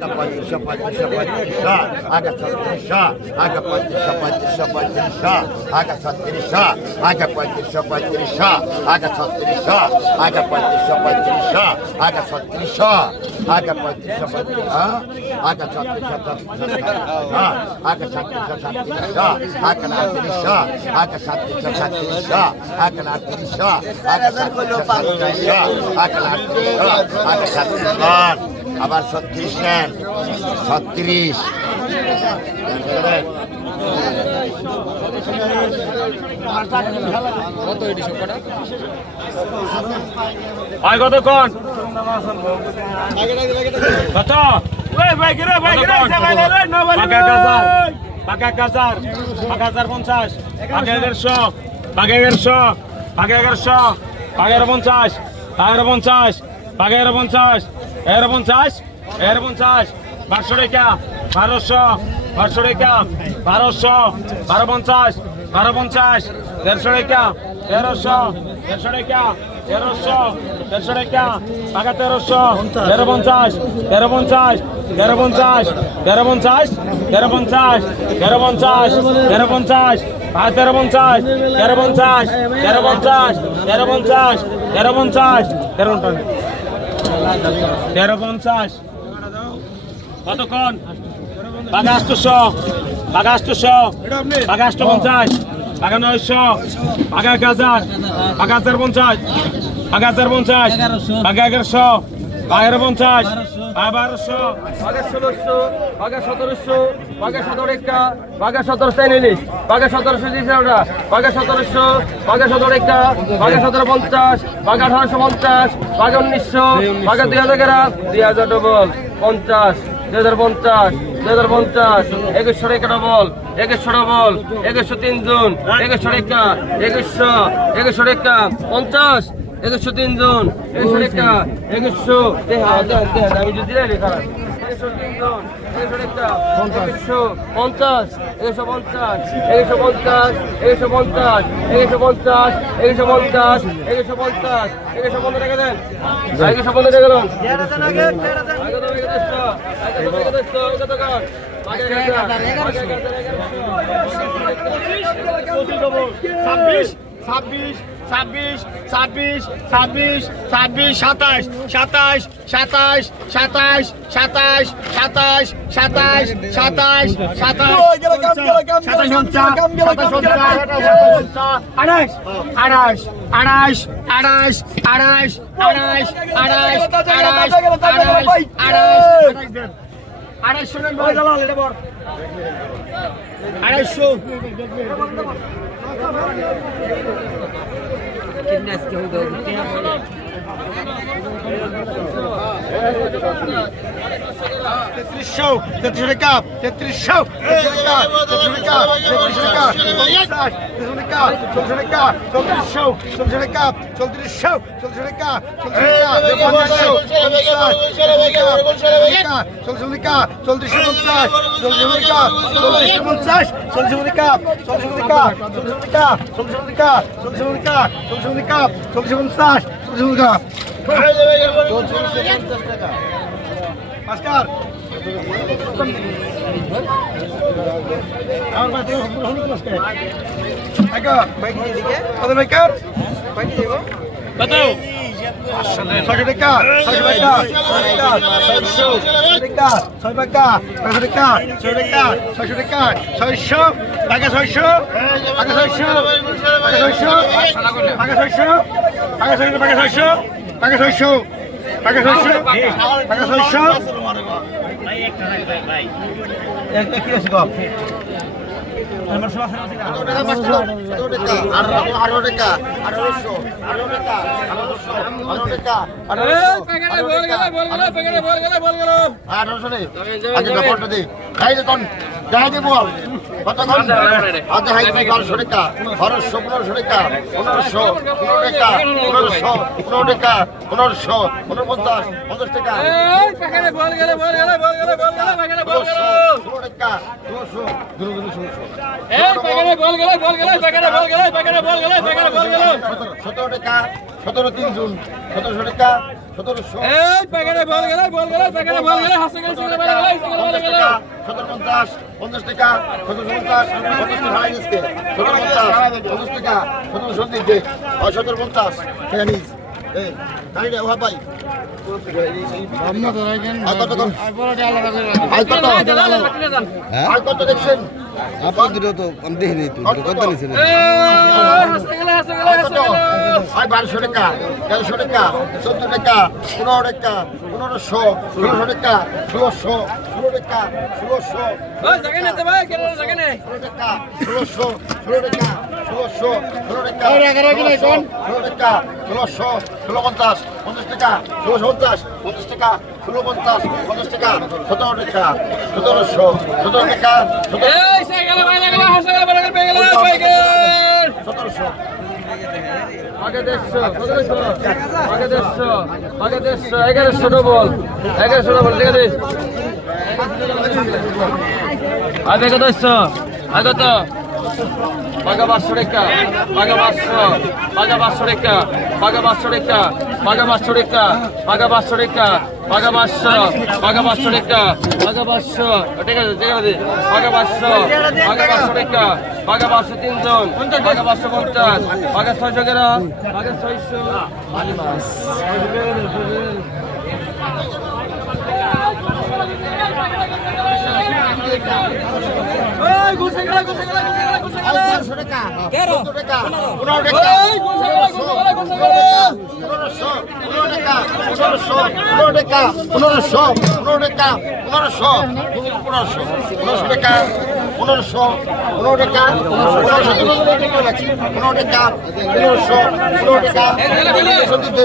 చపాతి చపాతి చపాతి షా ఆగ సత్రి షా ఆగ పత్రి చపాతి చపాతి షా ఆగ సత్రి షా ఆగ పత్రి చపాతి షా ఆగ సత్రి షా ఆగ పత్రి చపాతి షా ఆగ సత్రి షా ఆగ పత్రి చపాతి ఆగ సత్రి చపాతి షా ఆగ సత్రి చపాతి షా ఆగ నాత్రి షా ఆగ సత్రి చపాతి షా ఆగ నాత్రి షా ఆగ సత్రి చపాతి షా ఆగ నాత్రి షా ఆగ సత్రి షా আবার ছত্রিশ নেন। ছত্রিশ। কত কোন কত পাকা এক হাজার পাকা এক হাজার পাকা হাজার পঞ্চাশ পাকা এগারোশো পাকা এগারোশো পাকা এগারোশো পাকা এগারো পঞ্চাশ এগারো পঞ্চাশ পাকা এগারো পঞ্চাশ। এগারো পঞ্চাশ এগারো পঞ্চাশ বারোশো টাকা বারোশো বারোশো টাকা বারোশো বারো পঞ্চাশ বারো পঞ্চাশ দেড়শো টাকা তেরোশো দেড়শো টাকা তেরোশো দেড়শো টাকা টাকা তেরোশো তেরো পঞ্চাশ তেরো পঞ্চাশ তেরো পঞ্চাশ তেরো পঞ্চাশ তেরো পঞ্চাশ তেরো পঞ্চাশ তেরো পঞ্চাশ তেরো পঞ্চাশ তেরো পঞ্চাশ তেরো পঞ্চাশ তেরো পঞ্চাশ তেরো পঞ্চাশ তেরো পঞ্চাশ তেরো তেরো পঞ্চাশ। কতক্ষণ? বাগাষ্টশো বাগাষ্টশো বাগাষ্ট পঞ্চাশ বাগা নয়শো। বাগা এক হাজার। বাগা হাজার পঞ্চাশ। বাগা হাজার পঞ্চাশ। বাগা এগারোশো। বাঘা পঞ্চাশ বারোশো বাঘা ষোলোশো বাঘা সতেরোশো বাঘা সতেরো একটা বাঘা সতেরোশো ইলিশ বাঘা সতেরোশো তিরিশটা বাঘা সতেরোশো বাঘা সতেরো একটা বাঘা সতেরো পঞ্চাশ বাঘা আঠারোশো পঞ্চাশ বাঘা উনিশশো বাঘা দুই হাজার গ্রাম দুই হাজার ডবল পঞ্চাশ দুই হাজার পঞ্চাশ দুই হাজার পঞ্চাশ একুশশো টাকা ডবল একুশশো ডবল একুশশো তিন জন একুশশো টাকা একুশশো একুশশো টাকা পঞ্চাশ একুশশো তিন জন একুশশো টাকা একুশশো দেহা দেহা দেহা আমি যদি একুশশো পঞ্চাশ। একুশশো পঞ্চাশ একুশশো পঞ্চাশ একুশশো পঞ্চাশ একুশশো পঞ্চাশ একুশশো পঞ্চাশ একুশশো পঞ্চাশ একুশো পঞ্চাশ টাকা দেন। একুশো পঞ্চাশ টাকা দেন ছাব্বিশ ছাব্বিশ। ছাব্বিশ ছাব্বিশ ছাব্বিশ ছাব্বিশ সাতাশ সাতাশ সাতাশ সাতাশ সাতাশ সাতাশ সাতাশ সাতাশ সাতাশ আড়াইশ আড়াইশ আড়াইশ আড়াইশ আড়াইশ আড়াইশ আড়াইশ আড়াইশ আড়াইশ আড়াইশ আড়াইশো Gimnastik oldu. তেত্রিশশো তেত্রিশ কাপ তেত্রিশশো তেত্রিশ কাপ তেত্রিশ কাপ তেত্রিশ কাপ পঞ্চাশ তেত্রিশ টাকা টাকা চৌত্রিশশো চল্লিশ টাকা চৌত্রিশশো চল্লিশ টাকা চল্লিশ টাকা চল্লিশ টাকা চল্লিশ টাকা চল্লিশ টাকা চল্লিশ পঞ্চাশ চল্লিশ টাকা চল্লিশ টাকা চল্লিশ টাকা চল্লিশ টাকা চল্লিশ টাকা চল্লিশ টাকা চল্লিশ পঞ্চাশ চল্লিশ টাকা চল্লিশ টাকা নমস্কার আমার বাড়িতে হলুদ নমস্কার কত বেকার কত ছয়শো টাকা ছয়শো টাকা সরষে টাকা সরষে একটা কি আছে গপ আঠারো টাকা আঠারো টাকা আঠারোশো। পনেরোশো উনপঞ্চাশ পঞ্চাশ টাকা টাকা বল গেল বল গেল প্যাকেটে বল গেল প্যাকেটে বল গেল প্যাকেটে বল গেল। 17 টাকা 17 3 জুন 1700 টাকা 1700 এই প্যাকেটে বল গেল বল গেল প্যাকেটে বল গেল হাসে গেল সিঙ্গেল বল গেল সিঙ্গেল বল গেল। 1750 50 টাকা 1750 50 হারাই গেছে। 1750 50 টাকা 1700 দিতে 1750 কেন এই কত দেখছেন? আপনার দুটো তো আমি দেখিনি তো কত? আর বারোশো টাকা তেরোশো টাকা চোদ্দ টাকা পনেরো টাকা পনেরোশো ষোলোশো টাকা ষোলোশো ষোলো টাকা ষোলোশো ষোলো টাকা ষোলোশো ষোলো টাকা ষোলোশো ষোলো টাকা ষোলো টাকা ষোলোশো ষোলো পঞ্চাশ পঞ্চাশ টাকা ষোলোশো পঞ্চাশ পঞ্চাশ টাকা ষোলো পঞ্চাশ পঞ্চাশ টাকা সতেরো টাকা সতেরোশো সতেরো টাকা সতেরোশো এগারোশো ডবল এগারোশো ডবল ঠিক আছে? আগে কত আগে তো পাগা পাঁচশো টাকা পাগা পাঁচশো পাগা পাঁচশো টাকা পাগা পাঁচশো টাকা পাগা পাঁচশো টাকা পাগা পাঁচশো টাকা পাগা পাঁচশো পাগা পাঁচশো টাকা পাগা পাঁচশো ঠিক আছে ঠিক আছে পাগা পাঁচশো পাগা পাঁচশো টাকা পাগা পাঁচশো তিনজন পাগা পাঁচশো পঞ্চাশ পাগা ছয়শো গ্রাম পাগা ছয়শো এই ঘুষে গেলে ঘুষে গেলে ঘুষে গেলে ঘুষে গেলে তেরোশো টাকা চোদ্দ টাকা পনেরো টাকা এই ঘুষে গেলে ঘুষে গেলে ঘুষে গেলে পনেরোশো পনেরো টাকা। পনেরোশো পনেরো টাকা। পনেরোশো পনেরো টাকা। পনেরোশো পনেরোশো। পনেরোশো টাকা পনেরোশো পনেরো টাকা। পনেরোশো পনেরো টাকা। পনেরোশো পনেরো টাকা। পনেরোশো দিতে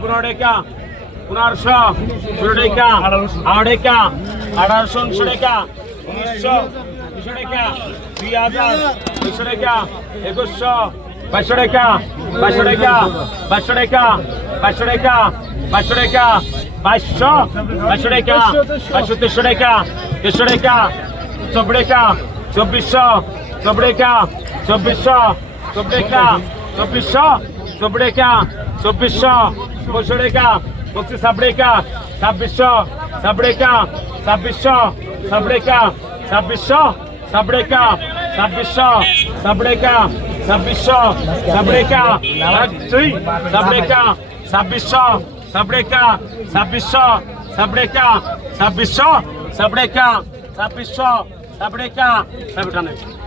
পনেরো টাকা পনেরোশো ষোলো টাকা আঠারো টাকা আঠারোশো উনিশশো টাকা দুই হাজার দুশো টাকা একুশশো বাইশশো টাকা বাইশশো টাকা বাইশশো টাকা বাইশশো টাকা বাইশশো টাকা বাইশশো বাইশশো টাকা বাইশশো তেরোশো টাকা তেরোশো টাকা চব্বিশ টাকা চব্বিশশো চব্বিশ টাকা চব্বিশশো চব্বিশ টাকা চব্বিশশো চব্বিশ টাকা চব্বিশশো পঁচিশশো টাকা ছাব্বিশ টাকা ছাব্বিশশো ছাব্বিশ ছাব্বিশশো ছাব্বিশ ছাব্বিশশো ছাব্বিশ টাকা ছাব্বিশশো ছাব্বিশ টাকা ছাব্বিশশো ছাব্বিশ টাকা এক দুই ছাব্বিশ টাকা ছাব্বিশশো ছাব্বিশ টাকা ছাব্বিশশো ছাব্বিশ টাকা ছাব্বিশশো ছাব্বিশ টাকা ছাব্বিশশো ছাব্বিশ টাকা ছাব্বিশ টাকা